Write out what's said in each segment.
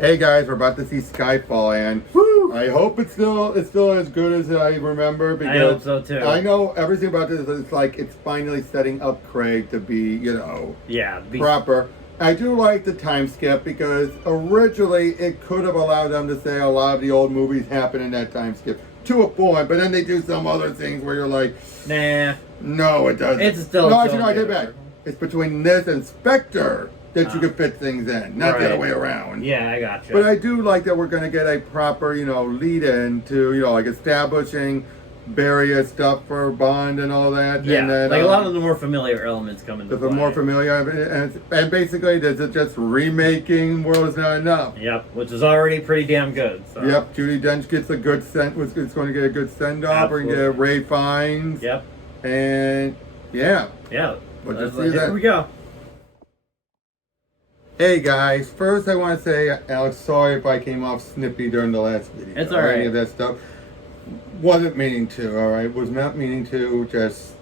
Hey guys, we're about to see Skyfall, and Woo! I hope it's still as good as I remember. Because I hope so too. I know everything about this. It's like it's finally setting up Craig to be, proper. I do like the time skip because originally it could have allowed them to say a lot of the old movies happen in that time skip to a point, but then they do some other things where you're like, nah, no, it doesn't. it's still no. Actually, no, I take it back. It's between this and Spectre that you could fit things in, not the other way around. Yeah, I gotcha. But I do like that we're going to get a proper, lead in to, like establishing various stuff for Bond and all that. Yeah, and then, like a lot of the more familiar elements come into play. The more familiar, and basically, this is just remaking World Is Not Enough. Yep, which is already pretty damn good. So. Yep, Judi Dench gets a good it's going to get a good send-off. We're going to get Ray Fiennes. Yep. And, yeah. Yeah. Here we go. Hey guys, first I want to say, Alex, sorry if I came off snippy during the last video. It's alright. Any of that stuff. Wasn't meaning to, alright? Was not meaning to, just,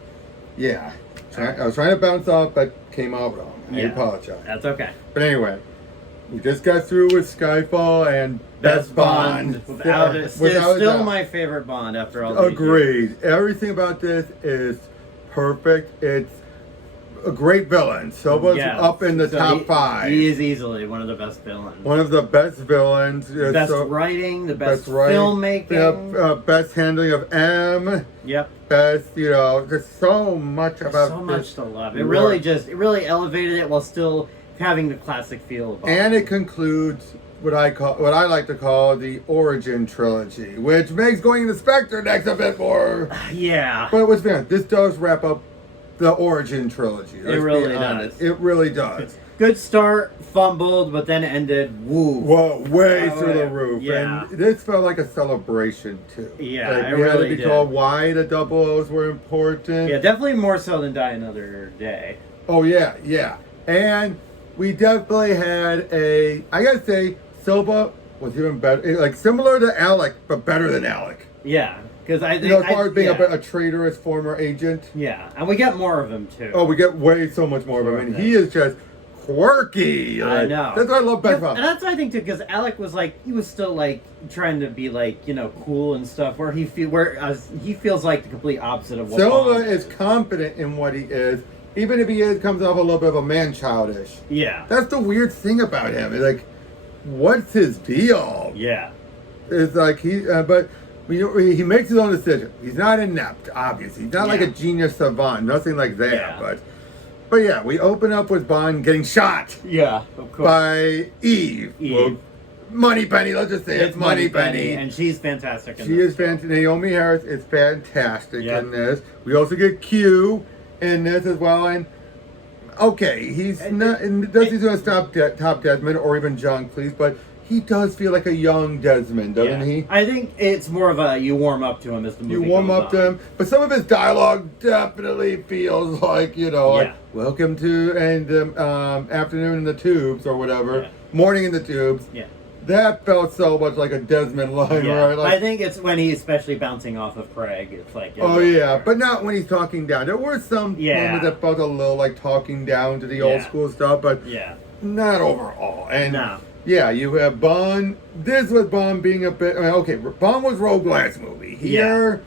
yeah. I was trying to bounce off, but came out wrong. I apologize. That's okay. But anyway, we just got through with Skyfall and Best Bond. Still my favorite Bond after all these Agreed. years. Everything about this is perfect. It's a great villain. Silva's up in the top 5. He is easily one of the best villains. One of the best villains. Best writing, the best filmmaking. Best handling of M. Yep. Best, there's so much about so much to love. It really elevated it while still having the classic feel of it. And it concludes what I like to call the origin trilogy, which makes going into Spectre next a bit more. Yeah. But what's fair, this does wrap up the origin trilogy. It really does. It really does. Good start, fumbled, but then ended woo. Whoa, way through the roof. Yeah. And this felt like a celebration too. Yeah, like, it really had to be told why the double O's were important. Yeah, definitely more so than Die Another Day. Oh yeah, yeah. And we definitely had I gotta say, Silva was even better, like similar to Alec, but better than Alec. Yeah. Because I think as far as being a traitorous former agent. Yeah, and we get more of him too. Oh, we get so much more of him, and he is just quirky. I know. That's what I love Best Bond. And that's what I think too, because Alec was he was still trying to be cool and stuff. Whereas he feels like the complete opposite of what Silva is confident in what he is, even if he comes off a little bit of a man-childish. Yeah. That's the weird thing about him. It's like, what's his deal? Yeah. It's like but. He makes his own decision. He's not inept, obviously. He's not like a genius savant, nothing like that. Yeah. But yeah, we open up with Bond getting shot. Yeah, of course. By Eve. Well, Moneypenny, let's just say it's Moneypenny. And she's fantastic in this. She is fantastic. Naomie Harris is fantastic in this. We also get Q in this as well. And okay, he's not going to stop Top Desmond or even John Cleese, but he does feel like a young Desmond, doesn't he? I think it's more of you warm up to him as the movie You warm up to him, but some of his dialogue definitely feels like, like, welcome to afternoon in the tubes or whatever, morning in the tubes. Yeah. That felt so much like a Desmond line, right? Like, I think it's when he's especially bouncing off of Craig. It's like... Oh, yeah, but not when he's talking down. There were some moments that felt a little like talking down to the old school stuff, but not overall. And no. Yeah, you have Bond. This was Bond being a bit... Bond was Rogue last movie. Here,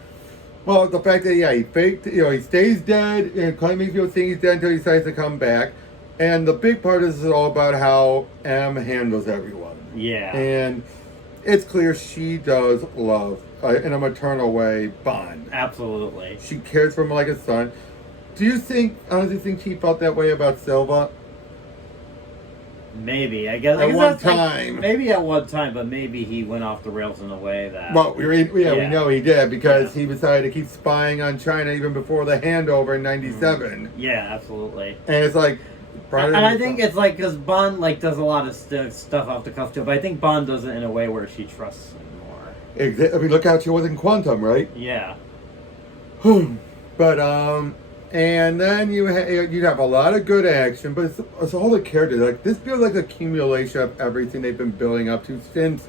well, the fact that, he faked... he stays dead, and kind of makes people think he's dead until he decides to come back. And the big part of this is all about how M handles everyone. Yeah. And it's clear she does love, in a maternal way, Bond. Absolutely. She cares for him like a son. Do you honestly think she felt that way about Silva? Maybe, I guess. At one time. Maybe at one time, but maybe he went off the rails in a way that... Well, we know he did, because he decided to keep spying on China even before the handover in 97. Yeah, absolutely. And it's like... And I think it's because Bond does a lot of stuff off the cuff too, but I think Bond does it in a way where she trusts him more. I mean, look how she was in Quantum, right? Yeah. But, and then you'd have a lot of good action, but it's all the characters. Like, this feels like the accumulation of everything they've been building up to since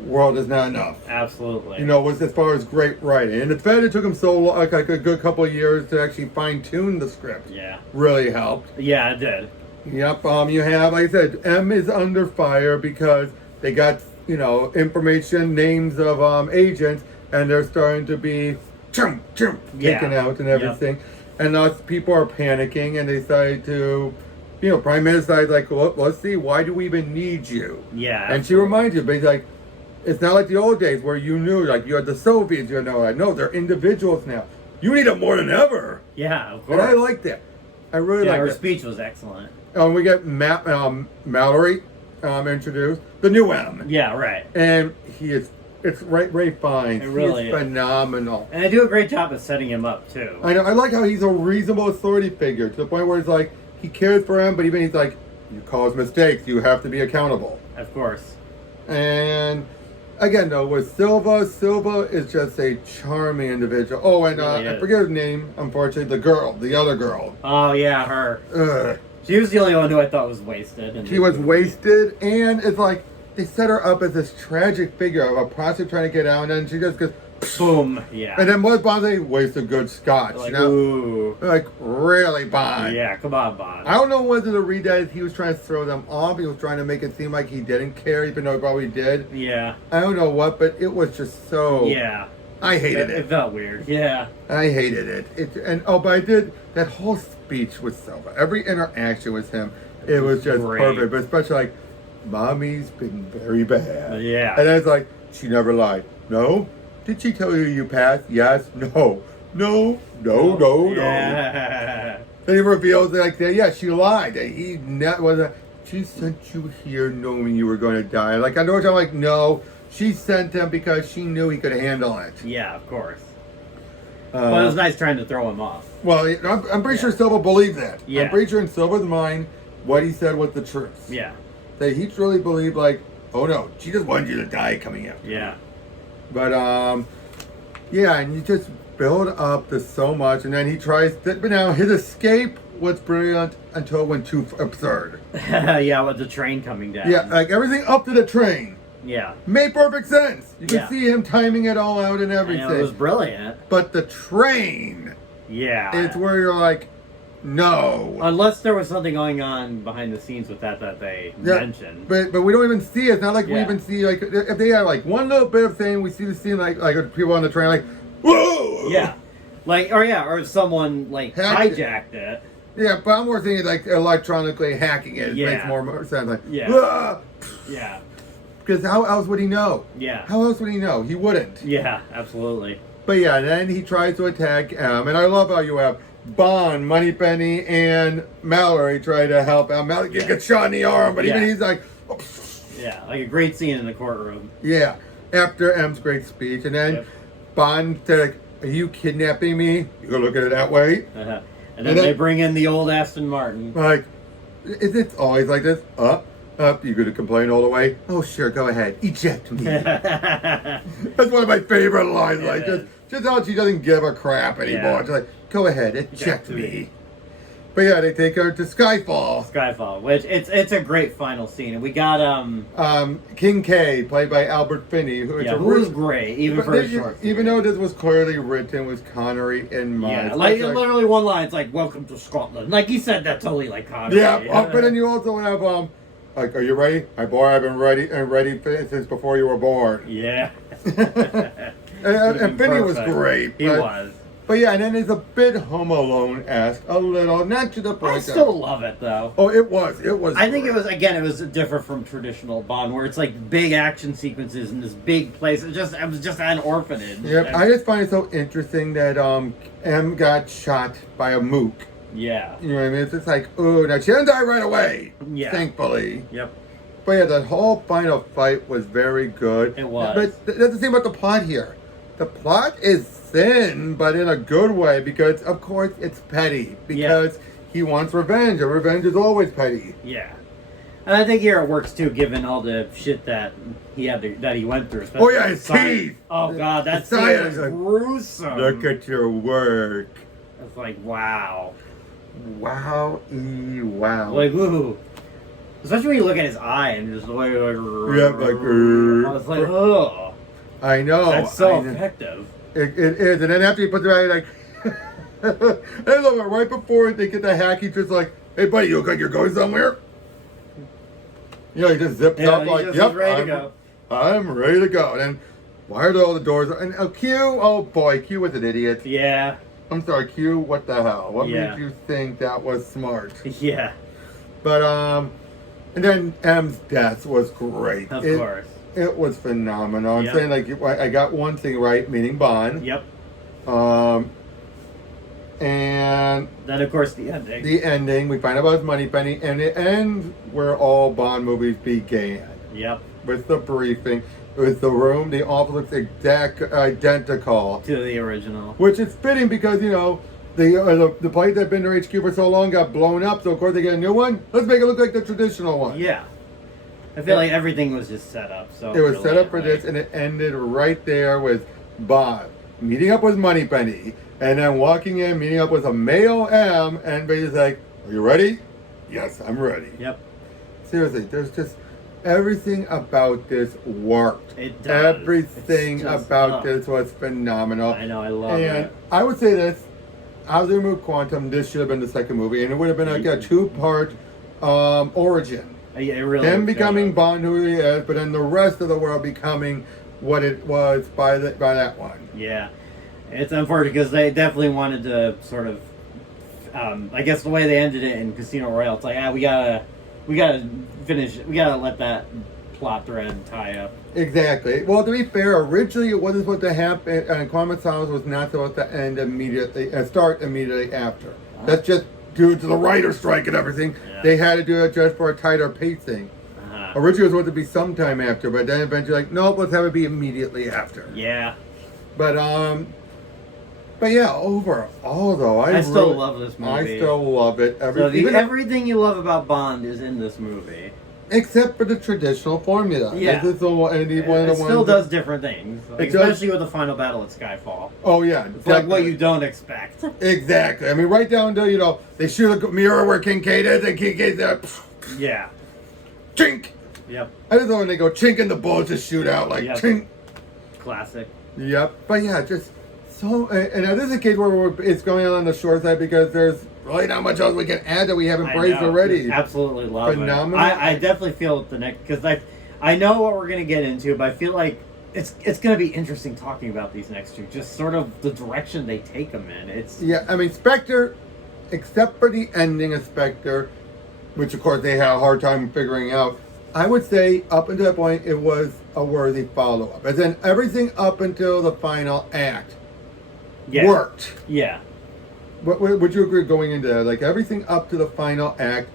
World Is Not Enough. Absolutely. Was as far as great writing. And the fact it took him so long, like a good couple of years to actually fine-tune the script. Yeah. Really helped. Yeah, it did. Yep. You have, like I said, M is under fire because they got, information, names of agents, and they're starting to be taken out and everything. And us people are panicking, and they decided to, Prime Minister like, well, let's see, why do we even need you? Yeah. And she reminds you, but he's like, it's not like the old days where you knew, like, you had the Soviets, no, they're individuals now. You need them more than ever. Yeah, of course. And I like that. I really like that. Her speech was excellent. And we get Mallory introduced, the new M. Yeah, right. And it's Ray Fiennes. It really is phenomenal. And they do a great job of setting him up, too. I know. I like how he's a reasonable authority figure to the point where it's like, he cares for him, but even he's like, you cause mistakes, you have to be accountable. Of course. And again, though, with Silva is just a charming individual. Oh, and I forget her name, unfortunately, the other girl. Oh, yeah, her. Ugh. She was the only one who I thought was wasted. She was wasted, and it's like, they set her up as this tragic figure of a prostitute trying to get out, and then she just goes, boom, yeah. And then what Bond say? Waste a good scotch. Like, ooh. Like, really, Bond? Yeah, come on, Bond. I don't know whether to read that he was trying to throw them off. He was trying to make it seem like he didn't care, even though he probably did. Yeah. I don't know what, but it was just so... Yeah. I hated it. It felt weird. Yeah. I hated it. But I did... That whole speech with Silva, every interaction with him, it was just perfect. But especially like, Mommy's been very bad. Yeah. And it's like, she never lied. No? Did she tell you you passed? Yes? No. No. Yeah. Then he reveals that, yeah, she lied. That she sent you here knowing you were going to die. Like, I know I'm like, no. She sent him because she knew he could handle it. Yeah, of course. But it was nice trying to throw him off. Well, I'm pretty sure Silva believed that. Yeah. I'm pretty sure in Silva's mind, what he said was the truth. Yeah. That he truly believed, like, oh no, she just wanted you to die coming out. Yeah. But, yeah, and you just build up this so much, and then he tries to, but now his escape was brilliant until it went too absurd. Yeah, with the train coming down. Yeah, like everything up to the train. Yeah. Made perfect sense. You can see him timing it all out and everything. And it was brilliant. But the train. Yeah. It's where you're like, no. Unless there was something going on behind the scenes with that they mentioned. But we don't even see it. It's not like we even see, like, if they have like one little bit of thing, we see the scene like people on the train like, whoa! Yeah. Or if someone like hijacked it. Yeah, but I'm more thinking like electronically hacking it. It makes more sense. Like, yeah. Because how else would he know? Yeah. How else would he know? He wouldn't. Yeah, absolutely. But yeah, then he tries to attack M, and I love how you have Bond, Moneypenny, and Mallory try to help out. Mallory gets shot in the arm, but even he's like... Oh. Yeah, like a great scene in the courtroom. Yeah, after M's great speech. And then Bond said, like, are you kidnapping me? You gonna look at it that way? Uh-huh. And then they bring in the old Aston Martin. Like, is it always like this? Up, you gonna complain all the way? Oh, sure, go ahead. Eject me. That's one of my favorite lines. Like, just how she doesn't give a crap anymore. Yeah. She's like, go ahead, eject me. But yeah, they take her to Skyfall, which it's a great final scene, and we got King K, played by Albert Finney, who was great, even for a short scene. Even though this was clearly written with Connery in mind. Yeah, like literally one line, it's like, "Welcome to Scotland." Like you said, that totally like Connery. Yeah, but then you also have like, are you ready? My boy, I've been ready since before you were born. Yeah. and Finney was great. He was. But yeah, and then it's a bit Home Alone-esque, a little, not to the point. I still love it though. Oh, it was. I think it was different from traditional Bond, where it's like big action sequences in this big place. It was just an orphanage. Yep, I just find it so interesting that M got shot by a mook. Yeah. You know what I mean? It's just like, oh, now she didn't die right away. Yeah. Thankfully. Yep. But yeah, that whole final fight was very good. It was. But that's the thing about the plot here. The plot is thin, but in a good way, because of course it's petty. Because he wants revenge, and revenge is always petty. Yeah. And I think here it works too, given all the shit that he went through. Oh yeah, his teeth! Oh god, that scene was gruesome. Look at your work. It's like, wow. Wow. Like, ooh. Especially when you look at his eye and just like... Yeah, like... I was like, oh. I know. That's so effective. It is. And then after you put the eye, like... I love it. Right before they get the hack, he's just like, hey, buddy, you look like you're going somewhere. You know, he just zips up he like, just yep, is ready to go. I'm ready to go. And then, why are all the doors? And Q, oh boy, Q was an idiot. Yeah. I'm sorry, Q, what the hell? What Yeah. made you think that was smart? Yeah. But, and then M's death was great. Of course. It was phenomenal. I'm Yep. saying, like, I got one thing right, meaning Bond. Yep. And Then, of course, the ending. the ending, we find out about his money penny, and it ends where all Bond movies began. Yep. With the briefing, with the room, the office looks identical. To the original. Which is fitting because, you know, the place that had been their HQ for so long got blown up, so of course they get a new one. Let's make it look like the traditional one. Yeah. I feel like everything was just set up. So It was really, set up for like, this, and it ended right there with Bond meeting up with Moneypenny, and then walking in, meeting up with a male M, and basically like, "Are you ready?" "Yes, I'm ready." Yep. Seriously, there's just everything about this worked. It does. Everything It's just, about this was phenomenal. I know, I love And it. I would say this: as they removed Quantum, this should have been the second movie, and it would have been like a two-part origin. Yeah, it really Him was becoming good. Bond who he is, but then the rest of the world becoming what it was by that one. Yeah. It's unfortunate because they definitely wanted to sort of, I guess the way they ended it in Casino Royale, it's like, we gotta finish, we gotta let that plot thread tie up. Exactly. Well, to be fair, originally it wasn't supposed to happen, and Quantum of Solace was not supposed to end immediately, start immediately after. That's just due to the writer's strike and everything. Yeah. They had to do it just for a tighter pacing. Originally it was supposed to be sometime after, but then eventually like, nope, let's have it be immediately after. Yeah. But yeah, overall though, I still love this movie. I still love it. So everything you love about Bond is in this movie. Except for the traditional formula. Yeah. This is the one, and one of It the still ones does different things. Like, It does. especially with the final battle at Skyfall. Oh yeah, It's like what you don't expect. Exactly. I mean, right down to, you know, they shoot a mirror where Kincaid is, and Kincaid's there, Yeah. chink. Yep. I just know when they go chink and the bullets just shoot out like Yep. chink. Classic. Yep. But yeah, just so. And now this is a case where it's going on the short side because there's really not much else we can add that we haven't I praised know. already. Absolutely love Phenomenal. it. I definitely feel the next because I know what we're gonna get into, but I feel like it's gonna be interesting talking about these next two. Just sort of the direction they take them in. It's Yeah, I mean, Spectre, except for the ending of Spectre, which of course they had a hard time figuring out, I would say up until that point it was a worthy follow-up. As in everything up until the final act yeah. worked. Yeah. Would you agree going into that? Like everything up to the final act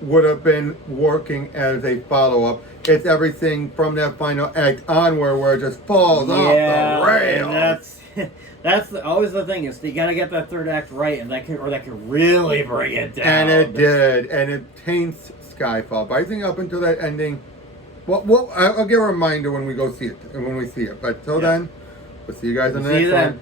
would have been working as a follow-up. It's everything from that final act onward where it just falls off the rails. And that's always the thing is you gotta get that third act right, and that can really bring it down. And it did, and it taints Skyfall. But I think up until that ending, well, I'll give a reminder when we go see it, and when we see it. But till then, we'll see you guys in the See you next then. one.